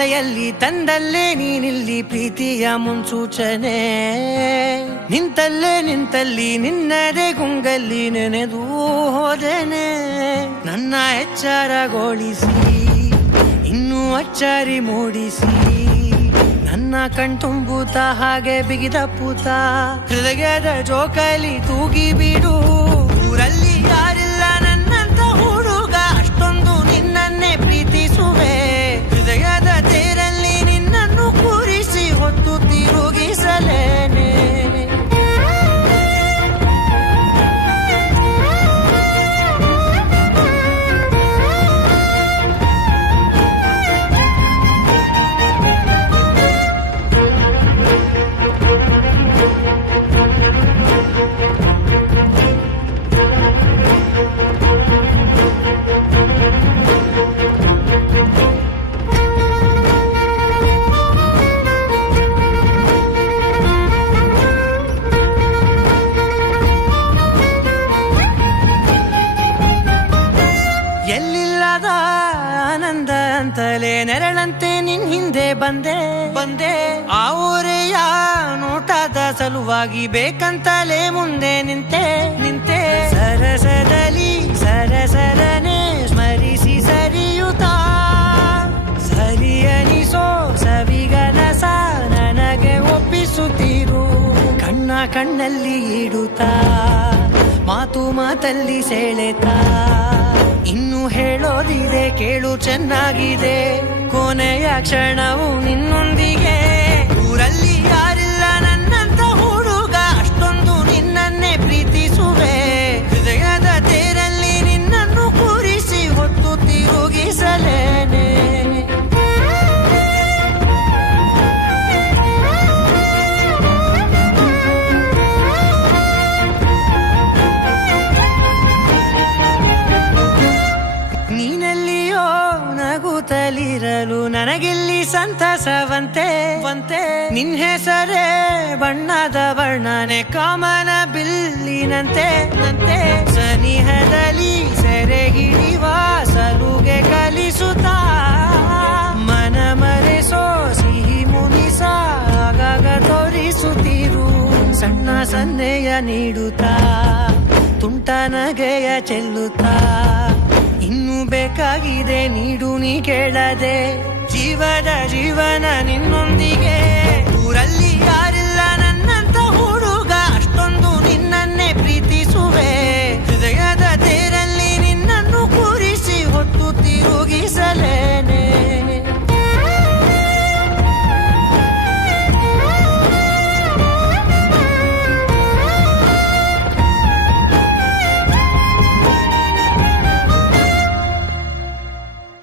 ಮಳೆಯಲ್ಲಿ ತಂದಲ್ಲೇ ನೀನಿಲ್ಲಿ ಪ್ರೀತಿಯ ಮುನ್ಸೂಚನೆ. ನಿಂತಲ್ಲಿ ನಿನ್ನದೇ ಗುಂಗಲ್ಲಿ ನೆನೆದು ಹೋದೆನೆ. ನನ್ನ ಎಚ್ಚರಗೊಳಿಸಿ ಇನ್ನೂ ಅಚ್ಚರಿ ಮೂಡಿಸಿ ನನ್ನ ಕಣ್ತುಂಬುತ್ತ ಹಾಗೆ ಬಿಗಿದಪ್ಪುತ್ತ ಹೃದಯದ ಜೋಕಾಲಿ ತೂಗಿ ಬಿಡು. ಊರಲ್ಲಿ ಯಾರಿಲ್ಲ ನನ್ನಂತ ಹುಡುಗ, ಅಷ್ಟೊಂದು ನಿನ್ನನ್ನೇ ಪ್ರೀತಿಸುವೆ. ಹೃದಯದ ತೇರಲ್ಲಿ ನಿನ್ನನ್ನು ಕೂರಿಸಿ ಹೊತ್ತು ತಿರುಗಿಸಲೇನೆ. ಎಲ್ಲಿಲ್ಲದ ಆನಂದ ಅಂತಲೇ ನೆರಳಂತೆ ನಿನ್ ಹಿಂದೆ ಬಂದೆ. ಆ ಊರೆಯ ನೋಟದ ಸಲುವಾಗಿ ಬೇಕಂತಲೇ ಮುಂದೆ ನಿಂತೆ. ಸರಸದಲ್ಲಿ ಸರಸರನೆ ಸ್ಮರಿಸಿ ಸರಿಯುತ್ತಾ ಸರಿಯನಿಸೋ ಸವಿಗನಸ ನನಗೆ ಒಪ್ಪಿಸುತ್ತೀರು. ಕಣ್ಣಲ್ಲಿ ಇಡುತ್ತಾ ಮಾತಲ್ಲಿ ಸೆಳೆತಾ ಇನ್ನು ಹೇಳೋದಿದೆ ಕೇಳು ಚೆನ್ನಾಗಿದೆ. ಕೊನೆಯ ಕ್ಷಣವು ನಿನ್ನೊಂದಿಗೆ. ಊರಲ್ಲಿ ಯಾರಿಲ್ಲ ನನ್ನಂತ ಹುಡುಗ, ಅಷ್ಟೊಂದು ನಿನ್ನನ್ನೇ ಪ್ರೀತಿಸುವೆ. ಹೃದಯದ ತೇರಲ್ಲಿ ನಿನ್ನನ್ನು ಕೂರಿಸಿ ಹೊತ್ತು ತಿರುಗಿಸಲೇನೆ. ನೀನೆಲ್ಲಿಯೋ ನಗುತ್ತಲಿರಲು ನನಗಿಲ್ಲಿ ಸಂತಸವಂತೆ. ನಿನ್ ಹೆಸರೇ ಬಣ್ಣದ ವರ್ಣನೆ ಕಾಮನ ಬಿಲ್ಲಿನಂತೆ. ಸನಿಹದಲ್ಲಿ ಸೆರೆ ಹಿಡಿಯುವ ಸಲುಗೆ ಕಲಿಸುತ್ತಾ ಮನ ಮರೆಸೋ ಸಿಹಿ ಮುನಿಸ ಆಗಾಗ ತೋರಿಸುತ್ತಿರು. ಸಣ್ಣ ಸನ್ನೆಯ ನೀಡುತ್ತಾ ತುಂಟ ನಗೆಯ ಚೆಲ್ಲುತ್ತಾ ಇನ್ನು ಬೇಕಾಗಿದೆ ನೀಡು ನೀ ಕೇಳದೆ. ಜೀವನ ನಿನ್ನೊಂದಿಗೆ. ಊರಲ್ಲಿ